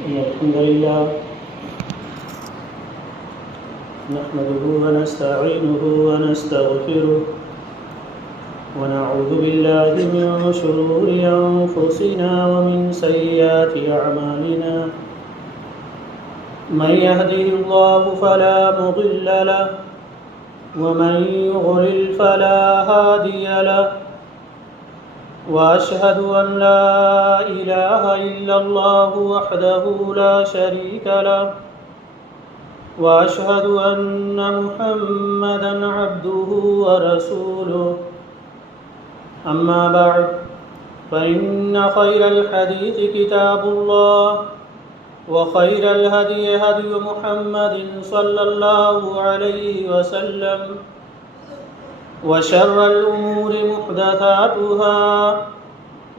إن الحمد لله نحمده ونستعينه ونستغفره ونعوذ بالله من شرور أنفسنا ومن سيئات أعمالنا من يهده الله فلا مضل له ومن يضلل فلا هادي له وأشهد أن لا إله إلا الله وحده لا شريك له وأشهد أن محمدًا عبده ورسوله أما بعد فإن خير الحديث كتاب الله وخير الهدي هدي محمد صلى الله عليه وسلم وشر الأمور محدثاتها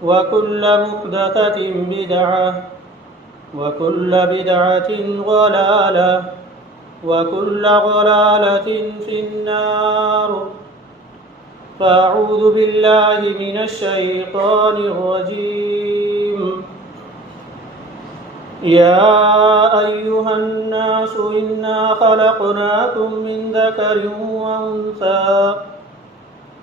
وكل محدثة بدعة وكل بدعة ضلالة وكل ضلالة في النار فأعوذ بالله من الشيطان الرجيم يا أيها الناس إنا خلقناكم من ذكر وأنثى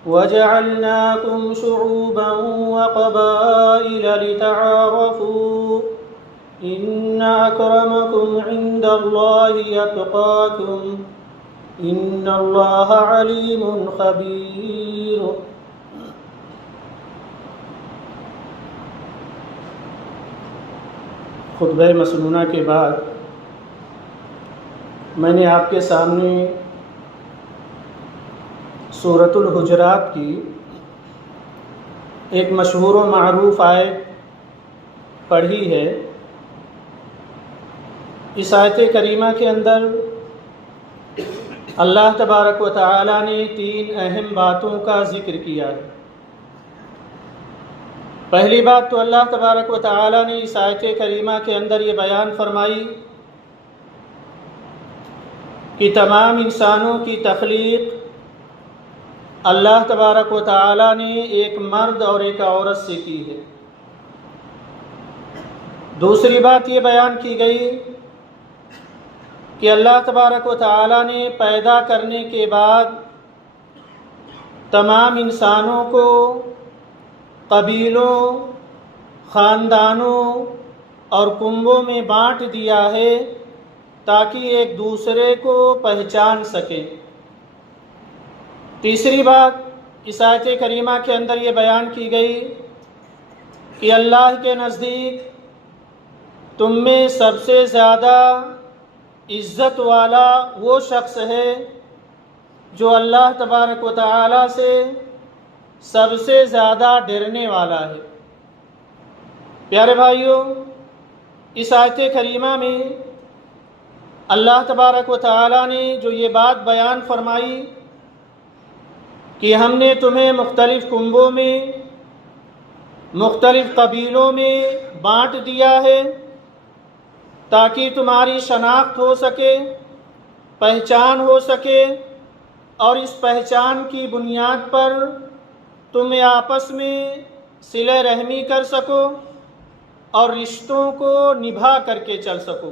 وجعلناكم شعوبا وقبائل لتعارفوا إن أكرمكم عند الله يتقاكم إن الله عليم خبير خطبہ مسنونہ کے بعد میں نے آپ کے سامنے سورۃ الحجرات کی ایک مشہور و معروف آیت پڑھی ہے۔ اس آیت کریمہ کے اندر اللہ تبارک و تعالی نے 3 اہم باتوں کا ذکر کیا ہے۔ پہلی بات تو اللہ تبارک و تعالی نے اس آیت کریمہ کے اندر یہ بیان فرمائی کہ تمام انسانوں کی تخلیق اللہ تبارک و تعالی نے ایک مرد اور ایک عورت سے کی ہے۔ دوسری بات یہ بیان کی گئی کہ اللہ تبارک و تعالی نے پیدا کرنے کے بعد تمام انسانوں کو قبیلوں، خاندانوں اور کنبوں میں بانٹ دیا ہے تاکہ ایک دوسرے کو پہچان سکیں۔ تیسری بات اس آیت کریمہ کے اندر یہ بیان کی گئی کہ اللہ کے نزدیک تم میں سب سے زیادہ عزت والا وہ شخص ہے جو اللہ تبارک و تعالی سے سب سے زیادہ ڈرنے والا ہے۔ پیارے بھائیوں، اس آیت کریمہ میں اللہ تبارک و تعالی نے جو یہ بات بیان فرمائی کہ ہم نے تمہیں مختلف کنبوں میں، مختلف قبیلوں میں بانٹ دیا ہے تاکہ تمہاری شناخت ہو سکے، پہچان ہو سکے، اور اس پہچان کی بنیاد پر تم آپس میں صلہ رحمی کر سکو اور رشتوں کو نبھا کر کے چل سکو۔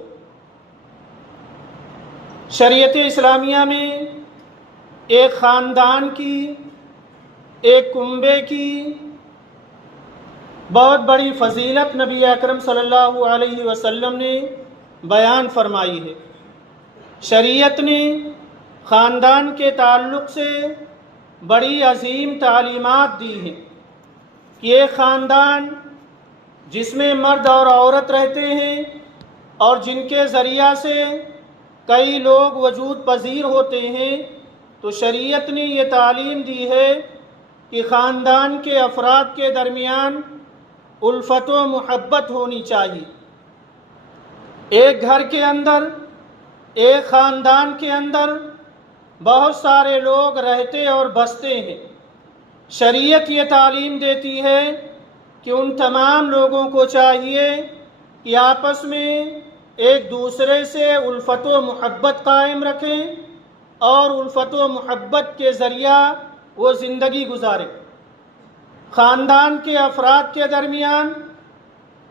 شریعت اسلامیہ میں ایک خاندان کی، ایک کنبے کی بہت بڑی فضیلت نبی اکرم صلی اللہ علیہ وسلم نے بیان فرمائی ہے۔ شریعت نے خاندان کے تعلق سے بڑی عظیم تعلیمات دی ہیں کہ ایک خاندان جس میں مرد اور عورت رہتے ہیں اور جن کے ذریعہ سے کئی لوگ وجود پذیر ہوتے ہیں، تو شریعت نے یہ تعلیم دی ہے کہ خاندان کے افراد کے درمیان الفت و محبت ہونی چاہیے۔ ایک گھر کے اندر، ایک خاندان کے اندر بہت سارے لوگ رہتے اور بستے ہیں۔ شریعت یہ تعلیم دیتی ہے کہ ان تمام لوگوں کو چاہیے کہ آپس میں ایک دوسرے سے الفت و محبت قائم رکھیں اور الفت و محبت کے ذریعہ وہ زندگی گزاریں۔ خاندان کے افراد کے درمیان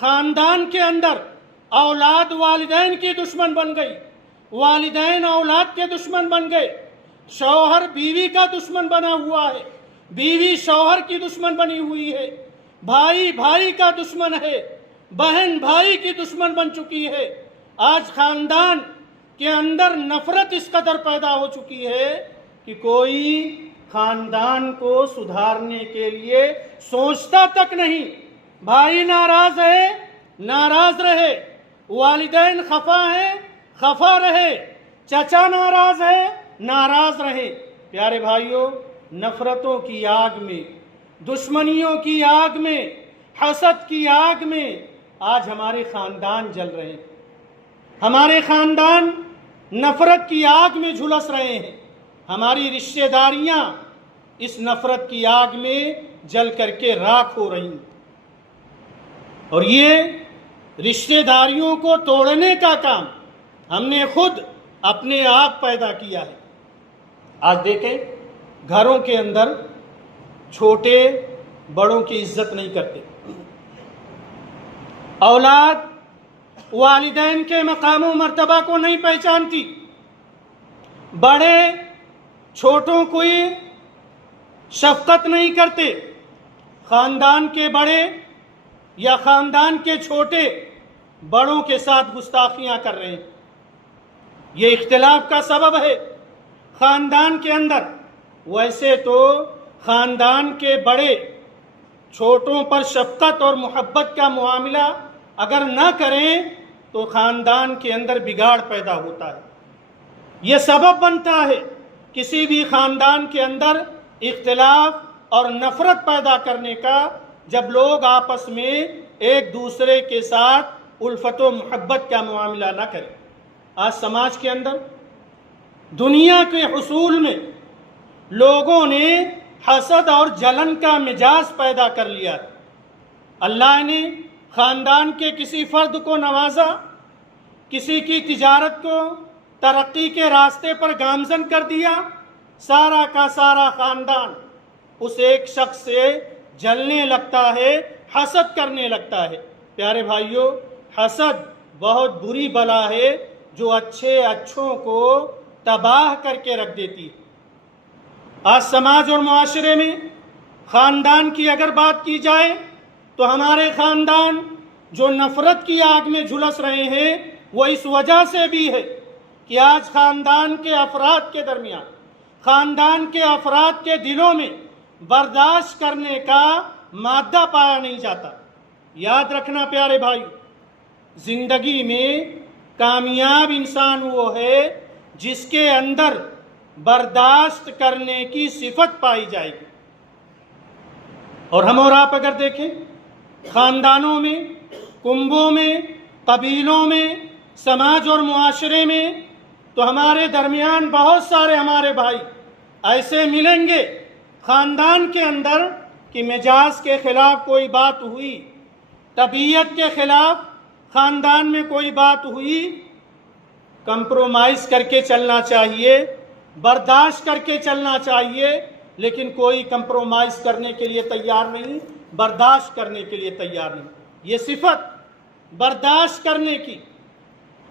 خاندان کے اندر اولاد والدین کی دشمن بن گئی، والدین اولاد کے دشمن بن گئے، شوہر بیوی کا دشمن بنا ہوا ہے، بیوی شوہر کی دشمن بنی ہوئی ہے، بھائی بھائی کا دشمن ہے، بہن بھائی کی دشمن بن چکی ہے۔ آج خاندان کے اندر نفرت اس قدر پیدا ہو چکی ہے کہ کوئی خاندان کو سدھارنے کے لیے سوچتا تک نہیں۔ بھائی ناراض ہے، ناراض رہے، والدین خفا ہیں، خفا رہے، چچا ناراض ہے، ناراض رہے۔ پیارے بھائیوں، نفرتوں کی آگ میں، دشمنیوں کی آگ میں، حسد کی آگ میں آج ہمارے خاندان جل رہے ہیں، ہمارے خاندان نفرت کی آگ میں جھلس رہے ہیں، ہماری رشتہ داریاں اس نفرت کی آگ میں جل کر کے راکھ ہو رہی ہیں، اور یہ رشتہ داریوں کو توڑنے کا کام ہم نے خود اپنے آپ پیدا کیا ہے۔ آج دیکھیں، گھروں کے اندر چھوٹے بڑوں کی عزت نہیں کرتے، اولاد والدین کے مقام و مرتبہ کو نہیں پہچانتی، بڑے چھوٹوں کو شفقت نہیں کرتے، خاندان کے بڑے یا خاندان کے چھوٹے بڑوں کے ساتھ گستاخیاں کر رہے ہیں۔ یہ اختلاف کا سبب ہے خاندان کے اندر۔ ویسے تو خاندان کے بڑے چھوٹوں پر شفقت اور محبت کا معاملہ اگر نہ کریں تو خاندان کے اندر بگاڑ پیدا ہوتا ہے، یہ سبب بنتا ہے کسی بھی خاندان کے اندر اختلاف اور نفرت پیدا کرنے کا، جب لوگ آپس میں ایک دوسرے کے ساتھ الفت و محبت کا معاملہ نہ کریں۔ آج سماج کے اندر، دنیا کے حصول میں لوگوں نے حسد اور جلن کا مزاج پیدا کر لیا۔ اللہ نے خاندان کے کسی فرد کو نوازا، کسی کی تجارت کو ترقی کے راستے پر گامزن کر دیا، سارا کا سارا خاندان اس ایک شخص سے جلنے لگتا ہے، حسد کرنے لگتا ہے۔ پیارے بھائیوں، حسد بہت بری بلا ہے جو اچھوں کو تباہ کر کے رکھ دیتی ہے۔ آج سماج اور معاشرے میں خاندان کی اگر بات کی جائے تو ہمارے خاندان جو نفرت کی آگ میں جھلس رہے ہیں وہ اس وجہ سے بھی ہے کہ آج خاندان کے افراد کے درمیان، خاندان کے افراد کے دلوں میں برداشت کرنے کا مادہ پایا نہیں جاتا۔ یاد رکھنا پیارے بھائی، زندگی میں کامیاب انسان وہ ہے جس کے اندر برداشت کرنے کی صفت پائی جائے گی۔ اور ہم اور آپ اگر دیکھیں، خاندانوں میں، کنبوں میں، قبیلوں میں، سماج اور معاشرے میں تو ہمارے درمیان بہت سارے ہمارے بھائی ایسے ملیں گے خاندان کے اندر کہ مزاج کے خلاف کوئی بات ہوئی، طبیعت کے خلاف خاندان میں کوئی بات ہوئی، کمپرومائز کر کے چلنا چاہیے، برداشت کر کے چلنا چاہیے، لیکن کوئی کمپرومائز کرنے کے لیے تیار نہیں، برداشت کرنے کے لیے تیار نہیں۔ یہ صفت برداشت کرنے کی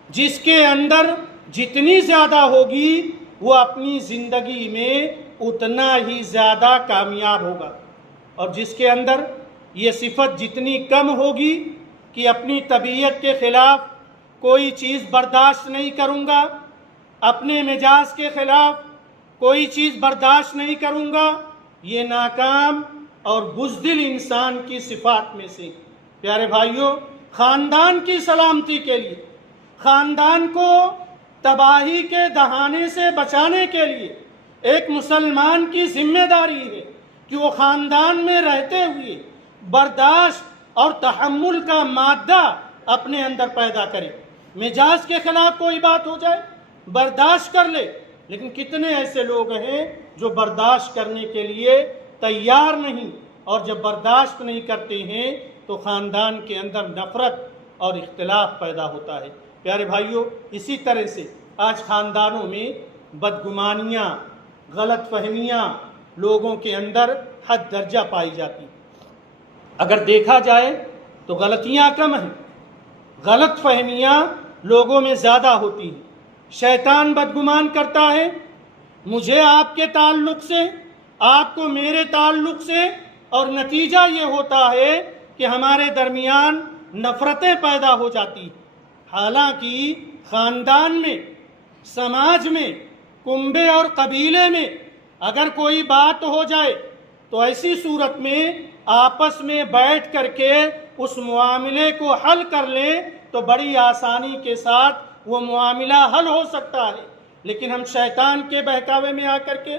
جس کے اندر جتنی زیادہ ہوگی وہ اپنی زندگی میں اتنا ہی زیادہ کامیاب ہوگا، اور جس کے اندر یہ صفت جتنی کم ہوگی کہ اپنی طبیعت کے خلاف کوئی چیز برداشت نہیں کروں گا، اپنے مزاج کے خلاف کوئی چیز برداشت نہیں کروں گا، یہ ناکام اور بزدل انسان کی صفات میں سے۔ پیارے بھائیوں، خاندان کی سلامتی کے لیے، خاندان کو تباہی کے دہانے سے بچانے کے لیے ایک مسلمان کی ذمہ داری ہے کہ وہ خاندان میں رہتے ہوئے برداشت اور تحمل کا مادہ اپنے اندر پیدا کرے۔ مزاج کے خلاف کوئی بات ہو جائے برداشت کر لے، لیکن کتنے ایسے لوگ ہیں جو برداشت کرنے کے لیے تیار نہیں، اور جب برداشت نہیں کرتے ہیں تو خاندان کے اندر نفرت اور اختلاف پیدا ہوتا ہے۔ پیارے بھائیوں، اسی طرح سے آج خاندانوں میں بدگمانیاں، غلط فہمیاں لوگوں کے اندر حد درجہ پائی جاتی۔ اگر دیکھا جائے تو غلطیاں کم ہیں، غلط فہمیاں لوگوں میں زیادہ ہوتی ہیں۔ شیطان بدگمان کرتا ہے مجھے آپ کے تعلق سے، آپ کو میرے تعلق سے، اور نتیجہ یہ ہوتا ہے کہ ہمارے درمیان نفرتیں پیدا ہو جاتی ہیں۔ حالانکہ خاندان میں، سماج میں، کنبے اور قبیلے میں اگر کوئی بات ہو جائے تو ایسی صورت میں آپس میں بیٹھ کر کے اس معاملے کو حل کر لیں تو بڑی آسانی کے ساتھ وہ معاملہ حل ہو سکتا ہے۔ لیکن ہم شیطان کے بہکاوے میں آ کر کے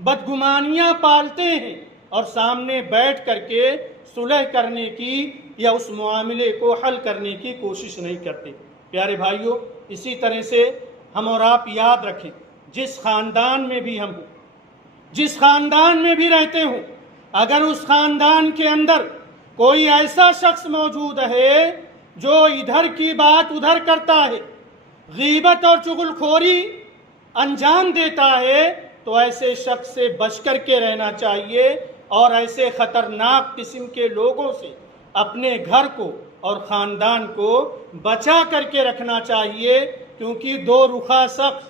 بدگمانیاں پالتے ہیں اور سامنے بیٹھ کر کے صلح کرنے کی یا اس معاملے کو حل کرنے کی کوشش نہیں کرتے۔ پیارے بھائیوں، اسی طرح سے ہم اور آپ یاد رکھیں، جس خاندان میں بھی ہم ہوں، جس خاندان میں بھی رہتے ہوں، اگر اس خاندان کے اندر کوئی ایسا شخص موجود ہے جو ادھر کی بات ادھر کرتا ہے، غیبت اور چغلخوری انجام دیتا ہے، تو ایسے شخص سے بچ کر کے رہنا چاہیے اور ایسے خطرناک قسم کے لوگوں سے اپنے گھر کو اور خاندان کو بچا کر کے رکھنا چاہیے، کیونکہ دو رخا شخص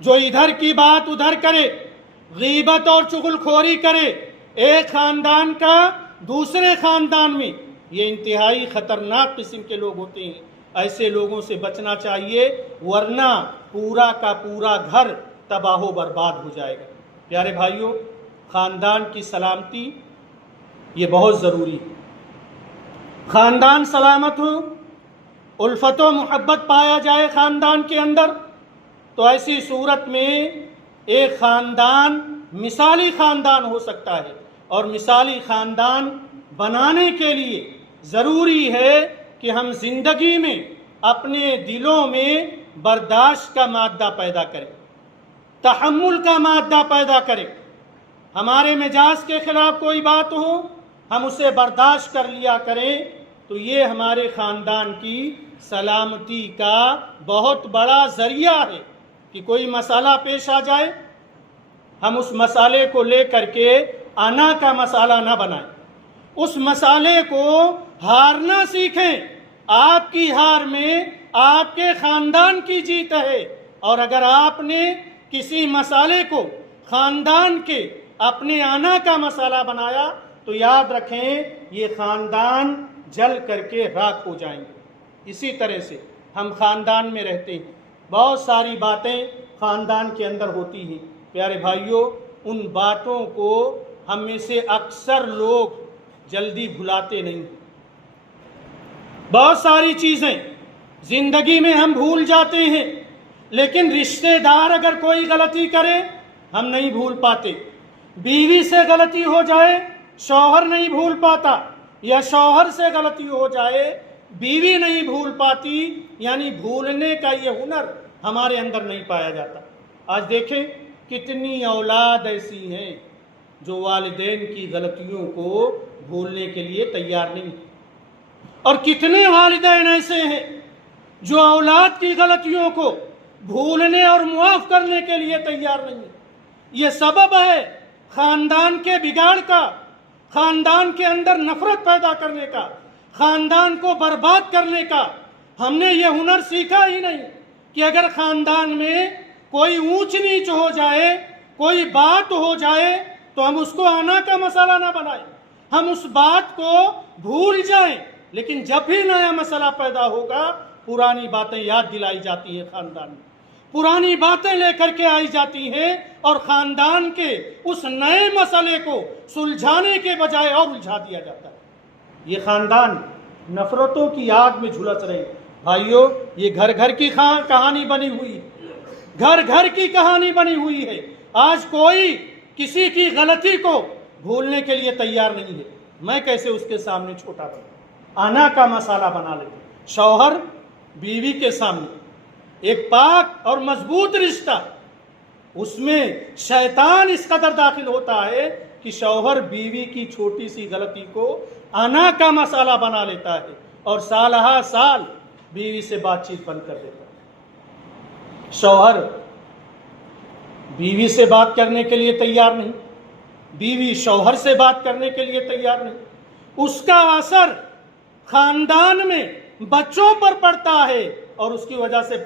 جو ادھر کی بات ادھر کرے، غیبت اور چغلخوری کرے ایک خاندان کا دوسرے خاندان میں، یہ انتہائی خطرناک قسم کے لوگ ہوتے ہیں۔ ایسے لوگوں سے بچنا چاہیے، ورنہ پورا کا پورا گھر تباہ و برباد ہو جائے گا۔ پیارے بھائیوں، خاندان کی سلامتی یہ بہت ضروری ہے۔ خاندان سلامت ہو، الفت و محبت پایا جائے خاندان کے اندر، تو ایسی صورت میں ایک خاندان مثالی خاندان ہو سکتا ہے، اور مثالی خاندان بنانے کے لیے ضروری ہے کہ ہم زندگی میں اپنے دلوں میں برداشت کا مادہ پیدا کریں، تحمل کا مادہ پیدا کریں۔ ہمارے مزاج کے خلاف کوئی بات ہو، ہم اسے برداشت کر لیا کریں، تو یہ ہمارے خاندان کی سلامتی کا بہت بڑا ذریعہ ہے۔ کہ کوئی مسئلہ پیش آ جائے، ہم اس مسئلے کو لے کر کے انا کا مسئلہ نہ بنائیں، اس مسئلے کو ہارنا سیکھیں۔ آپ کی ہار میں آپ کے خاندان کی جیت ہے، اور اگر آپ نے کسی مسئلے کو خاندان کے اپنے انا کا مسئلہ بنایا تو یاد رکھیں یہ خاندان جل کر کے راکھ ہو جائیں گے۔ اسی طرح سے ہم خاندان میں رہتے ہیں، بہت ساری باتیں خاندان کے اندر ہوتی ہیں۔ پیارے بھائیوں، ان باتوں کو ہم میں سے اکثر لوگ جلدی بھلاتے نہیں۔ بہت ساری چیزیں زندگی میں ہم بھول جاتے ہیں، لیکن رشتہ دار اگر کوئی غلطی کرے ہم نہیں بھول پاتے۔ بیوی سے غلطی ہو جائے شوہر نہیں بھول پاتا، یا شوہر سے غلطی ہو جائے بیوی نہیں بھول پاتی، یعنی بھولنے کا یہ ہنر ہمارے اندر نہیں پایا جاتا۔ آج دیکھیں کتنی اولاد ایسی ہیں جو والدین کی غلطیوں کو بھولنے کے لیے تیار نہیں، اور کتنے والدین ایسے ہیں جو اولاد کی غلطیوں کو بھولنے اور معاف کرنے کے لیے تیار نہیں ہے۔ یہ سبب ہے خاندان کے بگاڑ کا، خاندان کے اندر نفرت پیدا کرنے کا، خاندان کو برباد کرنے کا۔ ہم نے یہ ہنر سیکھا ہی نہیں کہ اگر خاندان میں کوئی اونچ نیچ ہو جائے، کوئی بات ہو جائے تو ہم اس کو آنا کا مسئلہ نہ بنائیں، ہم اس بات کو بھول جائیں۔ لیکن جب بھی نیا مسئلہ پیدا ہوگا پرانی باتیں یاد دلائی جاتی ہیں، خاندان میں پرانی باتیں لے کر کے آئی جاتی ہیں، اور خاندان کے اس نئے مسئلے کو سلجھانے کے بجائے اور الجھا دیا جاتا ہے۔ یہ خاندان نفرتوں کی آگ میں جھلس رہے ہیں۔ بھائیوں، یہ گھر گھر کی کہانی بنی ہوئی ہے، گھر گھر کی کہانی بنی ہوئی ہے۔ آج کوئی کسی کی غلطی کو بھولنے کے لیے تیار نہیں ہے۔ میں کیسے اس کے سامنے چھوٹا بنوں؟ انا کا مسئلہ بنا لیتے۔ شوہر بیوی کے سامنے ایک پاک اور مضبوط رشتہ، اس میں شیطان اس قدر داخل ہوتا ہے کہ شوہر بیوی کی چھوٹی سی غلطی کو انا کا مسئلہ بنا لیتا ہے، اور سالہ سال بیوی سے بات چیت بند کر دیتا ہے۔ شوہر بیوی سے بات کرنے کے لیے تیار نہیں، بیوی شوہر سے بات کرنے کے لیے تیار نہیں۔ اس کا اثر خاندان میں بچوں پر پڑتا ہے اور اس کی وجہ سے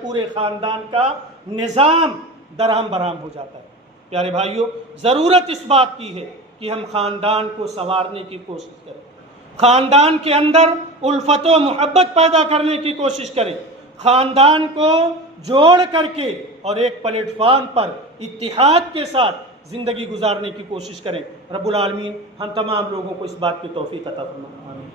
پورے خاندان کا نظام درہم برہم ہو جاتا ہے۔ پیارے بھائیوں، ضرورت اس بات کی ہے کہ ہم خاندان کو سنوارنے کی کوشش کریں، خاندان کے اندر الفت و محبت پیدا کرنے کی کوشش کریں، خاندان کو جوڑ کر کے اور ایک پلیٹ فارم پر اتحاد کے ساتھ زندگی گزارنے کی کوشش کریں۔ رب العالمین ہم تمام لوگوں کو اس بات کی توفیق عطا فرمائے۔ آمین۔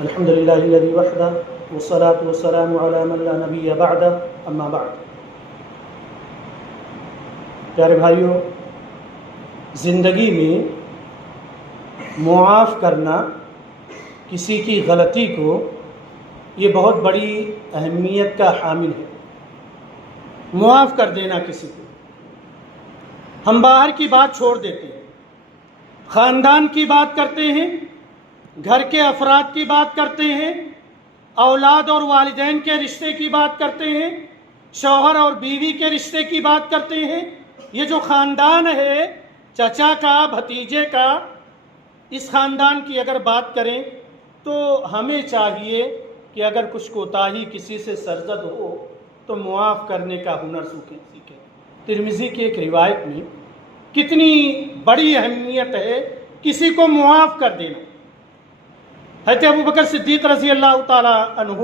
الحمد للہ الذی وحدہ والصلاة والسلام علی من لا نبی بعدہ، اما بعد۔ پیارے بھائیوں، زندگی میں معاف کرنا کسی کی غلطی کو یہ بہت بڑی اہمیت کا حامل ہے۔ معاف کر دینا کسی کو، ہم باہر کی بات چھوڑ دیتے ہیں، خاندان کی بات کرتے ہیں، گھر کے افراد کی بات کرتے ہیں، اولاد اور والدین کے رشتے کی بات کرتے ہیں، شوہر اور بیوی کے رشتے کی بات کرتے ہیں۔ یہ جو خاندان ہے، چچا کا، بھتیجے کا، اس خاندان کی اگر بات کریں تو ہمیں چاہیے کہ اگر کچھ کوتاہی کسی سے سرزد ہو تو معاف کرنے کا ہنر سیکھیں۔ ترمذی کی ایک روایت میں کتنی بڑی اہمیت ہے کسی کو معاف کر دینا۔ حضرت ابوبکر صدیق رضی اللہ تعالی عنہ،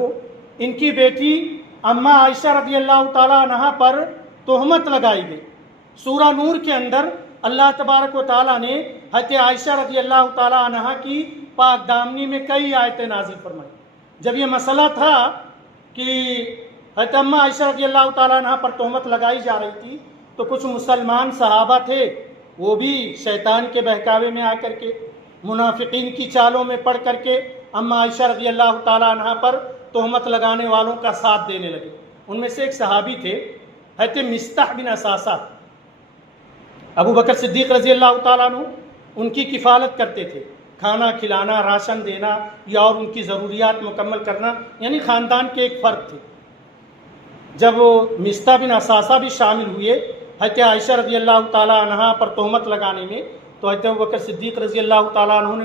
ان کی بیٹی اماں عائشہ رضی اللہ تعالی عنہ پر تہمت لگائی گئی۔ سورہ نور کے اندر اللہ تبارک و تعالیٰ نے حضرت عائشہ رضی اللہ تعالی عنہ کی پاک دامنی میں کئی آیتیں نازل فرمائی۔ جب یہ مسئلہ تھا کہ حضرت اماں عائشہ رضی اللہ تعالی عنہ پر تہمت لگائی جا رہی تھی تو کچھ مسلمان صحابہ تھے، وہ بھی شیطان کے بہکاوے میں آ کر کے، منافقین کی چالوں میں پڑھ کر کے اماں عائشہ رضی اللہ تعالی عنہ پر تہمت لگانے والوں کا ساتھ دینے لگے۔ ان میں سے ایک صحابی تھے حضرت مصطح بن اساسہ، ابو بکر صدیق رضی اللہ تعالیٰ عنہ ان کی کفالت کرتے تھے، کھانا کھلانا، راشن دینا یا اور ان کی ضروریات مکمل کرنا، یعنی خاندان کے ایک فرد تھے۔ جب مصطح بن اساسہ بھی شامل ہوئے حضرت عائشہ رضی اللہ تعالیٰ عنہ پر تہمت لگانے میں، تو حضرت ابو بکر صدیق رضی اللہ تعالیٰ عنہ نے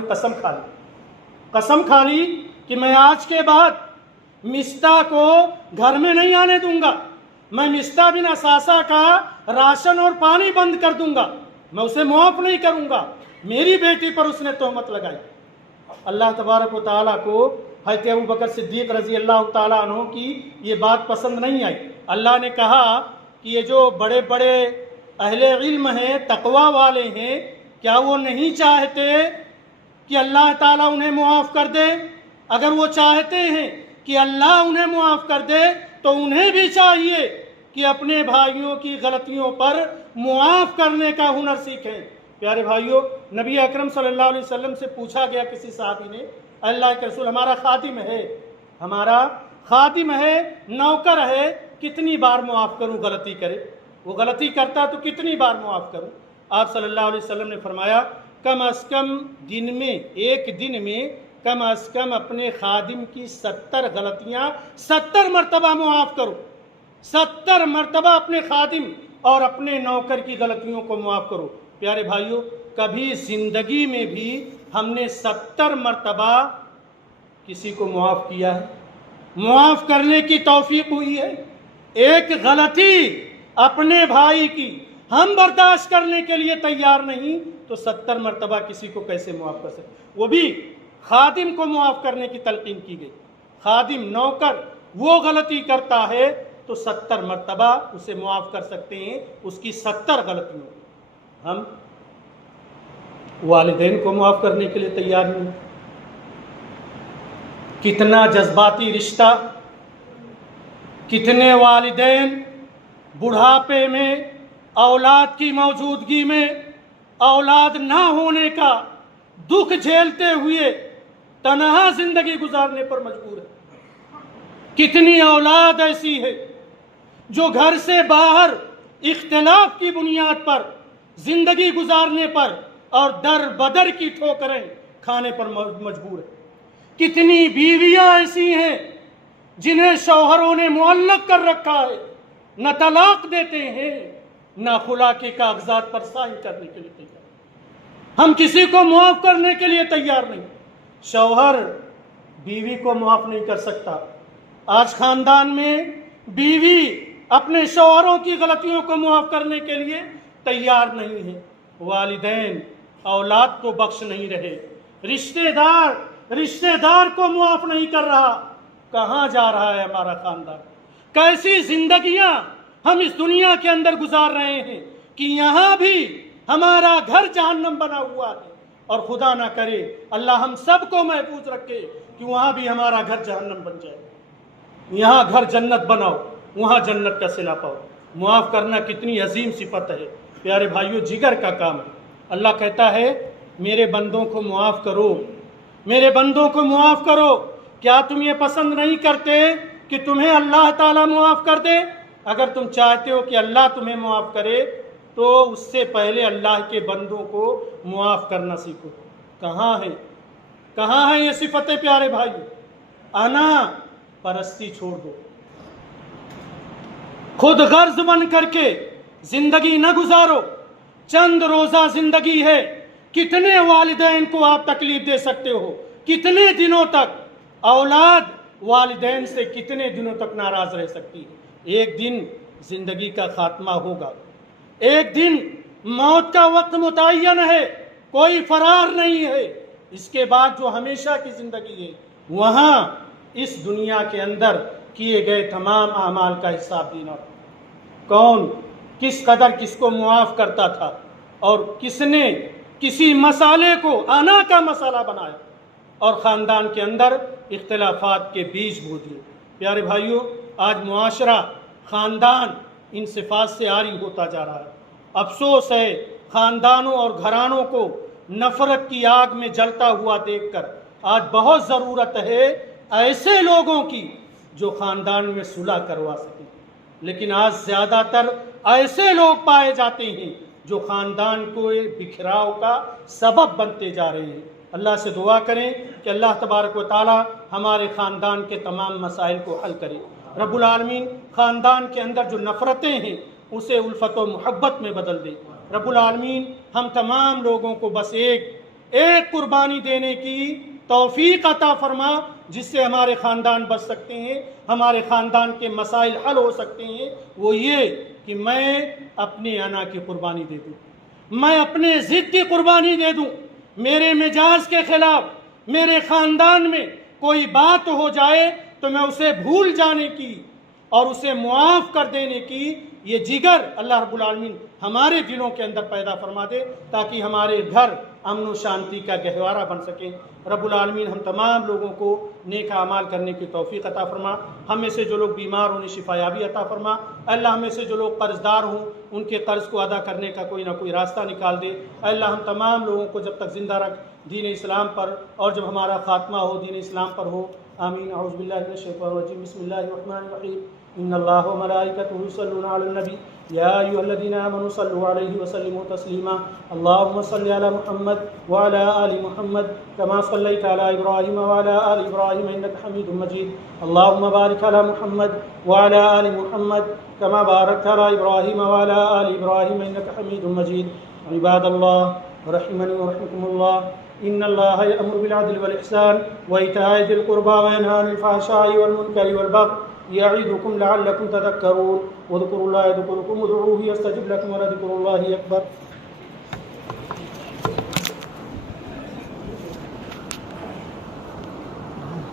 قسم کھا لی کہ میں آج کے بعد مصطح کو گھر میں نہیں آنے دوں گا، میں مصطح بن اساسہ کا راشن اور پانی بند کر دوں گا، میں اسے معاف نہیں کروں گا، میری بیٹی پر اس نے تہمت لگائی۔ اللہ تبارک و تعالیٰ کو حضرت ابو بکر صدیق رضی اللہ تعالیٰ عنہ کی یہ بات پسند نہیں آئی۔ اللہ نے کہا کہ یہ جو بڑے بڑے اہل علم ہیں، تقوی والے ہیں، کیا وہ نہیں چاہتے کہ اللہ تعالیٰ انہیں معاف کر دے؟ اگر وہ چاہتے ہیں کہ اللہ انہیں معاف کر دے تو انہیں بھی چاہیے کہ اپنے بھائیوں کی غلطیوں پر معاف کرنے کا ہنر سیکھیں۔ پیارے بھائیوں، نبی اکرم صلی اللہ علیہ وسلم سے پوچھا گیا کسی صحابی نے، اللہ کے رسول، ہمارا خادم ہے، نوکر ہے، کتنی بار معاف کروں غلطی کرے؟ وہ غلطی کرتا تو کتنی بار معاف کروں؟ آپ صلی اللہ علیہ وسلم نے فرمایا کم از کم ایک دن میں کم از کم اپنے خادم کی 70 غلطیاں 70 مرتبہ معاف کرو۔ 70 مرتبہ اپنے خادم اور اپنے نوکر کی غلطیوں کو معاف کرو۔ پیارے بھائیوں، کبھی زندگی میں بھی ہم نے 70 مرتبہ کسی کو معاف کیا ہے؟ معاف کرنے کی توفیق ہوئی ہے؟ ایک غلطی اپنے بھائی کی ہم برداشت کرنے کے لیے تیار نہیں تو 70 مرتبہ کسی کو کیسے معاف کر سکتے؟ وہ بھی خادم کو معاف کرنے کی تلقین کی گئی۔ خادم، نوکر، وہ غلطی کرتا ہے تو 70 مرتبہ اسے معاف کر سکتے ہیں، اس کی 70 غلطیوں۔ ہم والدین کو معاف کرنے کے لیے تیار نہیں۔ کتنا جذباتی رشتہ، کتنے والدین بڑھاپے میں اولاد کی موجودگی میں اولاد نہ ہونے کا دکھ جھیلتے ہوئے تنہا زندگی گزارنے پر مجبور ہے۔ کتنی اولاد ایسی ہے جو گھر سے باہر اختلاف کی بنیاد پر زندگی گزارنے پر اور در بدر کی ٹھوکریں کھانے پر مجبور ہے۔ کتنی بیویاں ایسی ہیں جنہیں شوہروں نے معلق کر رکھا ہے، نہ طلاق دیتے ہیں نہ خلا کے کاغذات پر سائن کرنے کے لیے تیار۔ ہم کسی کو معاف کرنے کے لیے تیار نہیں۔ شوہر بیوی کو معاف نہیں کر سکتا۔ آج خاندان میں بیوی اپنے شوہروں کی غلطیوں کو معاف کرنے کے لیے تیار نہیں ہے۔ والدین اولاد کو بخش نہیں رہے، رشتہ دار کو معاف نہیں کر رہا۔ کہاں جا رہا ہے ہمارا خاندان؟ کیسی زندگیاں ہم اس دنیا کے اندر گزار رہے ہیں کہ یہاں بھی ہمارا گھر جہنم بنا ہوا ہے، اور خدا نہ کرے اللہ ہم سب کو محفوظ رکھے کہ وہاں بھی ہمارا گھر جہنم بن جائے۔ یہاں گھر جنت بناؤ، وہاں جنت کا صلہ پاؤ۔ معاف کرنا کتنی عظیم صفت ہے پیارے بھائیوں، جگر کا کام ہے۔ اللہ کہتا ہے میرے بندوں کو معاف کرو، میرے بندوں کو معاف کرو۔ کیا تم یہ پسند نہیں کرتے کہ تمہیں اللہ تعالیٰ معاف کر دے؟ اگر تم چاہتے ہو کہ اللہ تمہیں معاف کرے تو اس سے پہلے اللہ کے بندوں کو معاف کرنا سیکھو۔ کہاں ہے یہ صفتیں پیارے بھائی؟ انا پرستی چھوڑ دو، خود غرض بن کر کے زندگی نہ گزارو۔ چند روزہ زندگی ہے، کتنے والدین کو آپ تکلیف دے سکتے ہو؟ کتنے دنوں تک اولاد والدین سے کتنے دنوں تک ناراض رہ سکتی ہے؟ ایک دن زندگی کا خاتمہ ہوگا، ایک دن موت کا وقت متعین ہے، کوئی فرار نہیں ہے۔ اس کے بعد جو ہمیشہ کی زندگی ہے، وہاں اس دنیا کے اندر کیے گئے تمام اعمال کا حساب دینا۔ کون کس قدر کس کو معاف کرتا تھا، اور کس نے کسی مسئلے کو انا کا مسئلہ بنایا اور خاندان کے اندر اختلافات کے بیج بو دیے۔ پیارے بھائیوں، آج معاشرہ، خاندان ان صفات سے عاری ہوتا جا رہا ہے۔ افسوس ہے خاندانوں اور گھرانوں کو نفرت کی آگ میں جلتا ہوا دیکھ کر۔ آج بہت ضرورت ہے ایسے لوگوں کی جو خاندان میں صلح کروا سکیں، لیکن آج زیادہ تر ایسے لوگ پائے جاتے ہیں جو خاندان کو بکھراؤ کا سبب بنتے جا رہے ہیں۔ اللہ سے دعا کریں کہ اللہ تبارک و تعالی ہمارے خاندان کے تمام مسائل کو حل کرے۔ رب العالمین خاندان کے اندر جو نفرتیں ہیں اسے الفت و محبت میں بدل دے۔ رب العالمین ہم تمام لوگوں کو بس ایک قربانی دینے کی توفیق عطا فرما، جس سے ہمارے خاندان بچ سکتے ہیں، ہمارے خاندان کے مسائل حل ہو سکتے ہیں۔ وہ یہ کہ میں اپنے انا کی قربانی دے دوں، میں اپنے ضد کی قربانی دے دوں۔ میرے مزاج کے خلاف میرے خاندان میں کوئی بات ہو جائے تو میں اسے بھول جانے کی اور اسے معاف کر دینے کی یہ جگر اللہ رب العالمین ہمارے دلوں کے اندر پیدا فرما دے، تاکہ ہمارے گھر امن و شانتی کا گہوارہ بن سکے۔ رب العالمین ہم تمام لوگوں کو نیک اعمال کرنے کی توفیق عطا فرما۔ ہم میں سے جو لوگ بیمار انہیں شفا یابی عطا فرما۔ اللہ ہم میں سے جو لوگ قرض دار ہوں ان کے قرض کو ادا کرنے کا کوئی نہ کوئی راستہ نکال دے۔ اللہ ہم تمام لوگوں کو جب تک زندہ رکھ دین اسلام پر، اور جب ہمارا خاتمہ ہو دین اسلام پر ہو۔ آمین۔ اعوذ باللہ من الشیطان الرجیم۔ بسم اللہ الرحمن الرحیم۔ ان اللہ وملائکتہ یصلون علی النبی یا ایھا الذین آمنوا صلوا علیہ وسلموا تسلیما۔ اللهم صل علی محمد وعلى آل محمد كما صليت على إبراهيم وعلى آل إبراهيم إنك حميد مجيد۔ اللهم بارك على محمد وعلى آل محمد كما باركت على إبراهيم وعلى آل إبراهيم إنك حميد مجيد۔ عباد الله رحمني ورحمكم الله، إن الله يأمر بالعدل والإحسان وإيتاء ذي القربى وينهى عن الفحشاء والمنكر والبغي يعظكم لعلكم تذكرون۔ واذكروا الله يذكركم وادعوه يستجب لكم ولذكر الله أكبر۔